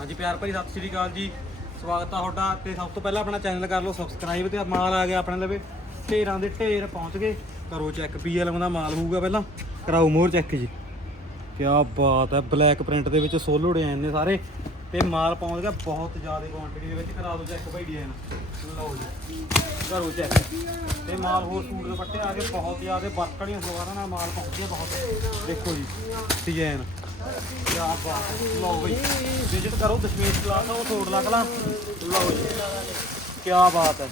ਹਾਂਜੀ, ਪਿਆਰ ਭਰੀ ਸਤਿ ਸ਼੍ਰੀ ਅਕਾਲ ਜੀ। ਸਵਾਗਤ ਆ ਤੁਹਾਡਾ। ਤੇ ਸਭ ਤੋਂ ਪਹਿਲਾਂ ਆਪਣਾ ਚੈਨਲ ਕਰ ਲਓ ਸਬਸਕ੍ਰਾਈਬ ਤੇ ਮਾਲ ਆ ਗਿਆ ਆਪਣੇ ਲਵੇ। ਢੇਰਾਂ ਦੇ ਢੇਰ ਪਹੁੰਚ ਗਏ। ਕਰੋ ਚੈੱਕ ਪੀਐਲਐਮ ਦਾ ਮਾਲ ਹੋਊਗਾ ਪਹਿਲਾਂ। ਕਰਾਓ ਮੋਰ ਚੈੱਕ ਜੀ। ਕੀ ਬਾਤ ਹੈ ਬਲੈਕ ਪ੍ਰਿੰਟ ਦੇ ਵਿੱਚ ਸੋਲੋ ਡਿਜ਼ਾਈਨ ਨੇ ਸਾਰੇ। ਤੇ ਮਾਲ ਪਹੁੰਚ ਗਿਆ ਬਹੁਤ ਜ਼ਿਆਦਾ ਕੁਆਂਟੀਟੀ ਦੇ ਵਿੱਚ। ਕਰਾ ਦਿਓ ਚੈੱਕ ਭਾਈ ਡਿਜ਼ਾਈਨ ਲਓ ਜੀ। ਕਰੋ ਚੈੱਕ ਤੇ ਮਾਲ ਹੋਰ ਸੂਟ ਦੁਪੱਟੇ ਆ ਕੇ ਬਹੁਤ ਜ਼ਿਆਦਾ। ਵਰਕ ਵਾਲੀਆਂ ਸਲਵਾਰਾਂ ਨਾਲ ਮਾਲ ਪਹੁੰਚ ਗਿਆ ਬਹੁਤ। ਦੇਖੋ ਜੀ ਡਿਜ਼ਾਈਨ ਬਾਤ। ਲਓ ਬਈ ਵਿਜ਼ਿਟ ਕਰੋ ਦਸ਼ਮੇਸ਼ ਕਲਾਸ ਉਹ ਤੋੜ ਲਾ ਕਲਾ ਲਓ ਜੀ ਕੀ ਬਾਤ ਹੈ।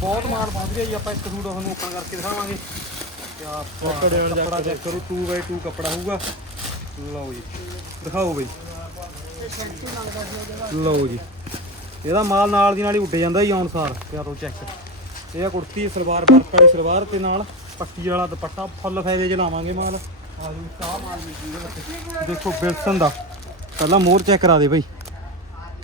ਬਹੁਤ ਮਾਲ ਪਹੁੰਚ ਗਿਆ ਜੀ ਆਪਾਂ ਇੱਕ ਸੂਟ ਤੁਹਾਨੂੰ ਓਪਨ ਕਰਕੇ ਦਿਖਾਵਾਂਗੇ। ਕੀ ਬਾਤ ਹੈ ਕੱਪੜਾ ਚੈੱਕ ਕਰੋ। 2x2 ਕੱਪੜਾ ਹੋਊਗਾ। ਲਓ ਜੀ ਦਿਖਾਓ ਬਈ। ਲਓ ਜੀ। ਇਹਦਾ ਮਾਲ ਨਾਲ ਦੀ ਨਾਲ ਹੀ ਉੱਡ ਜਾਂਦਾ ਜੀ ਅਨਸਾਰ ਕਰੋ ਚੈੱਕ ਇਹ ਆ ਕੁੜਤੀ ਸਲਵਾਰ ਵਰਕ ਵਾਲੀ ਸਲਵਾਰ ਤੇ ਨਾਲ ਪੱਟੀ ਵਾਲਾ ਦੁਪੱਟਾ ਫੁੱਲ ਫਾਇਦੇ ਚ ਲਾਵਾਂਗੇ ਮਾਲ। ਦੇਖੋ ਬਿਲਸਨ ਦਾ। ਪਹਿਲਾਂ ਮੋਹਰ ਚੈੱਕ ਕਰਾ ਦੇ ਬਈ।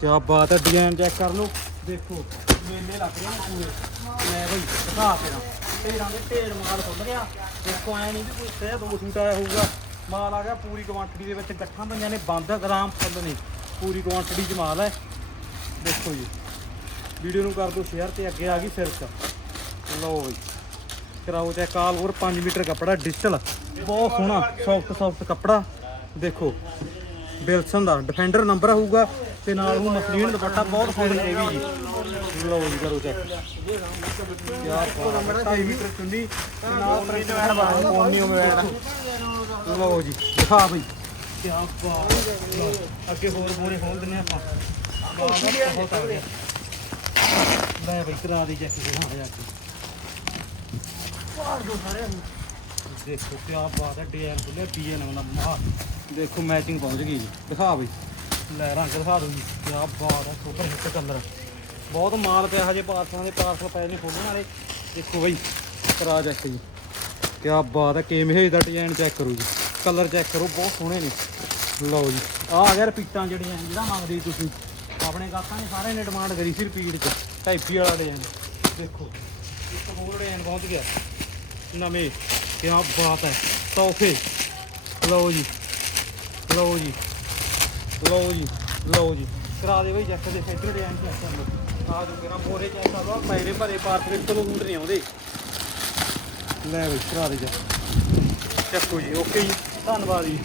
ਕੀ ਬਾਤ ਹੈ ਡਿਜ਼ਾਈਨ ਚੈੱਕ ਕਰ ਲਓ। ਦੇਖੋ, ਮੇਲੇ ਲੱਗ ਰਹੇ ਨੇ ਪੂਰੇ। ਲੈ ਬਈ, ਦਿਖਾ ਤੇਰਾ। ਢੇਰਾਂ ਦੇ ਢੇਰ ਮਾਲ ਖੁੱਲ ਗਿਆ। ਦੇਖੋ, ਐ ਨਹੀਂ ਵੀ ਕੋਈ ਸਹਿ ਦੋ ਸੂਟ ਆਇਆ ਹੋਊਗਾ। ਮਾਲ ਆ ਗਿਆ ਪੂਰੀ ਕੁਆਂਟੀਟੀ ਦੇ ਵਿੱਚ। ਗੱਠਾਂ ਪਈਆਂ ਨੇ, ਬੰਦ ਗ੍ਰਾਮ ਫੁੱਲ ਨੇ। ਪੂਰੀ ਕੁਆਂਟੀਟੀ ਚ ਮਾਲ ਹੈ। ਦੇਖੋ ਜੀ। ਵੀਡੀਓ ਨੂੰ ਕਰ ਦਿਓ ਸ਼ੇਅਰ ਤੇ ਅੱਗੇ ਆ ਗਈ ਸਿਰਕ ਲਓ ਬਈ। ਕਰਾਓ ਚੈੱਕ ਕਾਲ ਹੋਰ 5 ਮੀਟਰ ਕੱਪੜਾ, ਡਿਜੀਟਲ। ਬਹੁਤ ਸੋਹਣਾ ਸੌਫਟ ਸੌਫਟ ਕੱਪੜਾ। ਦੇਖੋ, ਬਿਲਸਨ ਦਾ ਡਿਫੈਂਡਰ ਨੰਬਰ ਹੋਊਗਾ ਤੇ ਨਾਲ ਉਹ ਮਸਲੀਨ ਦੁਪੱਟਾ ਬਹੁਤ ਸੋਹਣੀ ਇਹ ਵੀ ਜੀ। ਲਓ ਜੀ, ਕਰੋ ਚੈੱਕ ਯਾਰ ਨੰਬਰ 2 ਮੀਟਰ ਚੁੰਨੀ ਨਾਲ ਪ੍ਰਿੰਟ ਵੈਣ ਬਣਾ ਕੋਨੀ ਵੈਣ ਲਓ ਜੀ, ਦਿਖਾ ਬਈ। ਕੀ ਬਾਤ ਅੱਗੇ ਹੋਰ ਬੋਰੇ ਖੋਲ ਦਿੰਨੇ ਆਪਾਂ। ਬਹੁਤ ਆ ਗਿਆ ਲੈ ਬਈ, ਕਰਾ ਦੇ ਚੈੱਕ ਦਿਖਾ ਜਾ ਕੇ। ਦੇਖੋ ਕੀ ਬਾਤ ਹੈ ਡਿਜ਼ਾਈਨ ਖੁੱਲਿਆ ਡੀਐਨ ਆਉਂਦਾ ਮਹਾ ਦੇਖੋ ਮੈਚਿੰਗ ਪਹੁੰਚ ਗਈ ਜੀ। ਦਿਖਾ ਬਈ। ਲੈ ਰੰਗ ਦਿਖਾ ਦੋ ਜੀ ਕੀ ਬਾਤ ਹੈ ਸੁਪਰ ਹਿੱਟ ਕਲਰ ਬਹੁਤ ਮਾਲ ਪਿਆ ਹਜੇ ਪਾਰਸਲਾਂ ਦੇ, ਪਾਰਸਲ ਪਏ ਨੇ ਖੋਲਣ ਵਾਲੇ। ਦੇਖੋ ਬਈ, ਕਰਾ ਚੈੱਕ ਜੀ। ਕੀ ਬਾਤ ਹੈ, ਕਿਵੇਂ ਦਾ ਡਿਜ਼ਾਈਨ ਚੈੱਕ ਕਰੋ ਜੀ। ਕਲਰ ਚੈੱਕ ਕਰੋ, ਬਹੁਤ ਸੋਹਣੇ ਨੇ। ਲਓ ਜੀ, ਆਹ ਆ ਗਿਆ ਰਿਪੀਟਾਂ ਜਿਹੜੀਆਂ ਜਿਹੜਾ ਮੰਗਦੇ ਤੁਸੀਂ। ਆਪਣੇ ਗਾਹਕਾਂ ਨੇ ਸਾਰੇ ਨੇ ਡਿਮਾਂਡ ਕਰੀ ਸੀ ਰਿਪੀਟ 'ਚ। ਟਾਈਪੀ ਵਾਲਾ ਡਿਜ਼ਾਈਨ ਦੇਖੋ, ਇੱਕ ਹੋਰ ਡਿਜ਼ਾਈਨ ਪਹੁੰਚ ਗਿਆ। ਨਵੇਂ। ਕੀ ਬਾਤ ਹੈ। ਤੋਹਫੇ ਲਓ ਜੀ। ਲਓ ਜੀ। ਲਓ ਜੀ। ਲਓ ਜੀ। ਕਰਾ ਦੇ ਬਈ ਜੈਕ ਦੇ ਸੈਂਟਰ ਡਿਜ਼ਾਈਨ ਚੈੱਕ ਕਰ ਲਓ ਆ ਜੋ ਮੇਰਾ ਮੋਰੇ ਚੈੱਕ ਕਰ ਲਓ ਪੈਰੇ ਭਰੇ ਪਾਰਟ ਵਿੱਚ ਤੋਂ ਬੂਟ ਨਹੀਂ ਆਉਂਦੇ। ਲੈ ਬਈ, ਕਰਾ ਦੇ ਜਾ ਚੱਕੋ ਜੀ। ਓਕੇ ਜੀ। ਧੰਨਵਾਦ ਜੀ।